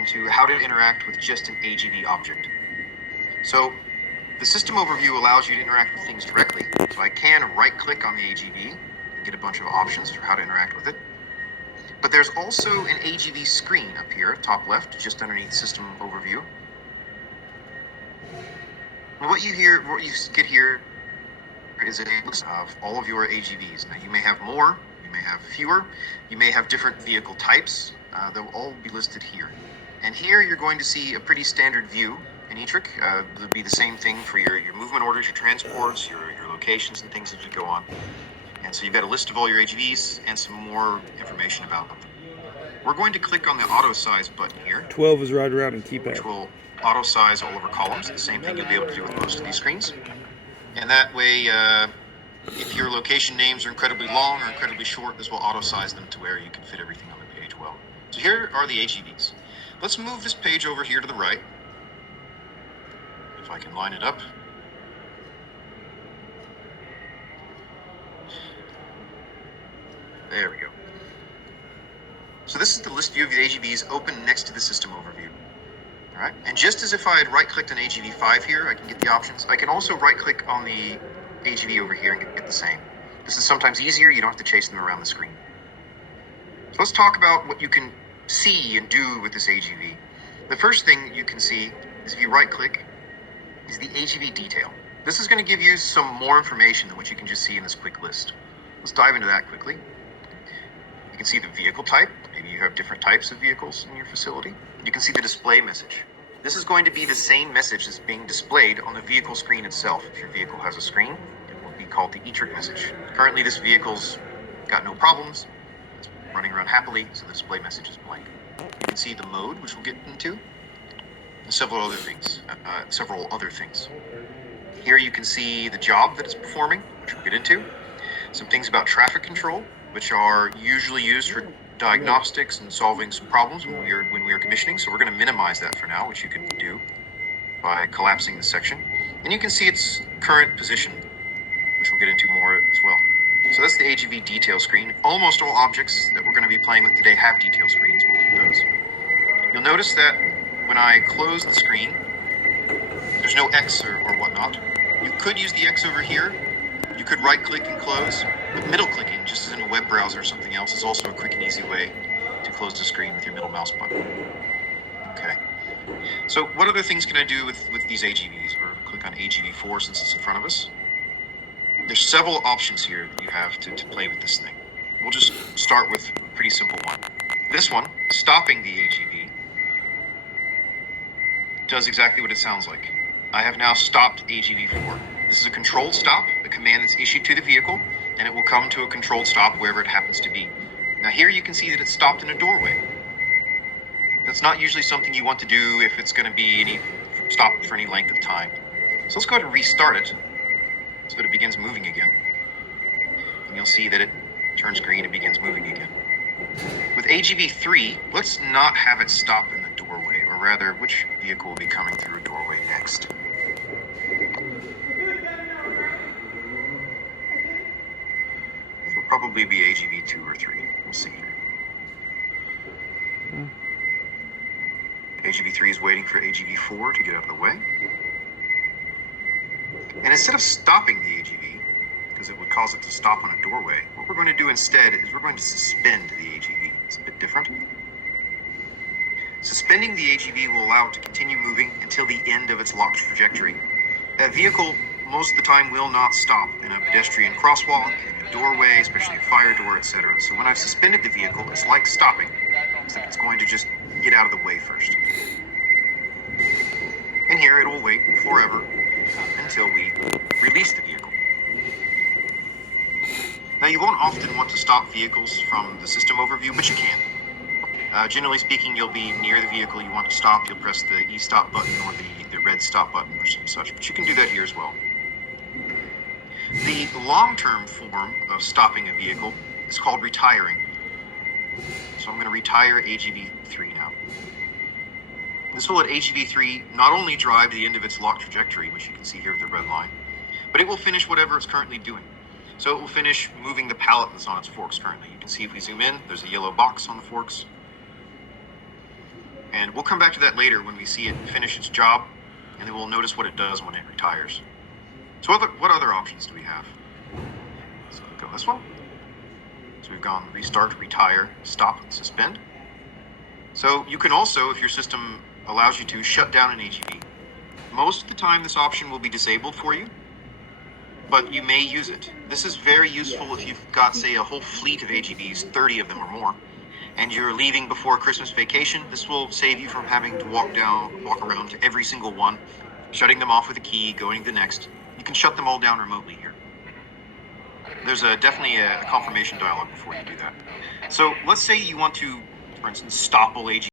into how to interact with just an AGV object. So the system overview allows you to interact with things directly. So I can right-click on the AGV and get a bunch of options for how to interact with it. But there's also an AGV screen up here, top left, just underneath system overview. And what you get here is a list of all of your AGVs. Now you may have more, you may have fewer, you may have different vehicle types. They'll all be listed here. And here you're going to see a pretty standard view in eTrick. It'll be the same thing for your movement orders, your transports, your locations and things as we go on. And so you've got a list of all your AGVs and some more information about them. We're going to click on the auto size button here. 12 is right around and keypad. Which will auto size all of our columns, the same thing you'll be able to do with most of these screens. And that way, if your location names are incredibly long or incredibly short, this will auto size them to where you can fit everything on the page well. So here are the AGVs. Let's move this page over here to the right. If I can line it up. There we go. So this is the list view of the AGVs open next to the system overview. All right. And just as if I had right-clicked on AGV 5 here, I can get the options. I can also right-click on the AGV over here and get the same. This is sometimes easier. You don't have to chase them around the screen. So let's talk about what you can see and do with this AGV. The first thing you can see is if you right-click is the AGV detail. This is going to give you some more information than what you can just see in this quick list. Let's dive into that quickly. You can see the vehicle type. Maybe you have different types of vehicles in your facility. You can see the display message. This is going to be the same message that's being displayed on the vehicle screen itself. If your vehicle has a screen, it will be called the eTrick message. Currently, this vehicle's got no problems. It's running around happily, so the display message is blank. You can see the mode, which we'll get into, and several other things. Here you can see the job that it's performing, which we'll get into. Some things about traffic control, which are usually used for diagnostics and solving some problems when we are commissioning. So we're going to minimize that for now, which you can do by collapsing the section. And you can see its current position, which we'll get into more as well. So that's the AGV detail screen. Almost all objects that we're going to be playing with today have detail screens. We'll look at those. You'll notice that when I close the screen, there's no X or whatnot. You could use the X over here. You could right-click and close, but middle-clicking, just as in a web browser or something else, is also a quick and easy way to close the screen with your middle mouse button. Okay. So what other things can I do with these AGVs? We're going to click on AGV 4 since it's in front of us. There's several options here that you have to play with this thing. We'll just start with a pretty simple one. This one, stopping the AGV, does exactly what it sounds like. I have now stopped AGV 4. This is a controlled stop, a command that's issued to the vehicle, and it will come to a controlled stop wherever it happens to be. Now here you can see that it's stopped in a doorway. That's not usually something you want to do if it's going to be stopped for any length of time. So let's go ahead and restart it so that it begins moving again. And you'll see that it turns green and begins moving again. With AGV 3, let's not have it stop in the doorway, or rather, which vehicle will be coming through a doorway next? It'll probably be AGV 2 or 3. We'll see. AGV 3 is waiting for AGV 4 to get out of the way. And instead of stopping the AGV, because it would cause it to stop on a doorway, what we're going to do instead is we're going to suspend the AGV. It's a bit different. Suspending the AGV will allow it to continue moving until the end of its locked trajectory. A vehicle most of the time will not stop in a pedestrian crosswalk, in a doorway, especially a fire door, etc. So when I've suspended the vehicle, it's like stopping, except it's going to just get out of the way first. And here it will wait forever until we release the vehicle. Now you won't often want to stop vehicles from the system overview, but you can. Generally speaking, you'll be near the vehicle you want to stop. You'll press the E-stop button or the red stop button or some such, but you can do that here as well. The long-term form of stopping a vehicle is called retiring. So I'm going to retire AGV 3 now. This will let AGV 3 not only drive to the end of its locked trajectory, which you can see here with the red line, but it will finish whatever it's currently doing. So it will finish moving the pallet that's on its forks currently. You can see if we zoom in, there's a yellow box on the forks. And we'll come back to that later when we see it finish its job, and then we'll notice what it does when it retires. So what other options do we have? So we go this one. So we've gone restart, retire, stop, suspend. So you can also, if your system allows you to, shut down an AGV. Most of the time this option will be disabled for you, but you may use it. This is very useful if you've got, say, a whole fleet of AGVs, 30 of them or more, and you're leaving before Christmas vacation. This will save you from having to walk around to every single one, shutting them off with a key, going to the next. You can shut them all down remotely here. There's definitely a confirmation dialog before you do that. So let's say you want to, for instance, stop all AGVs.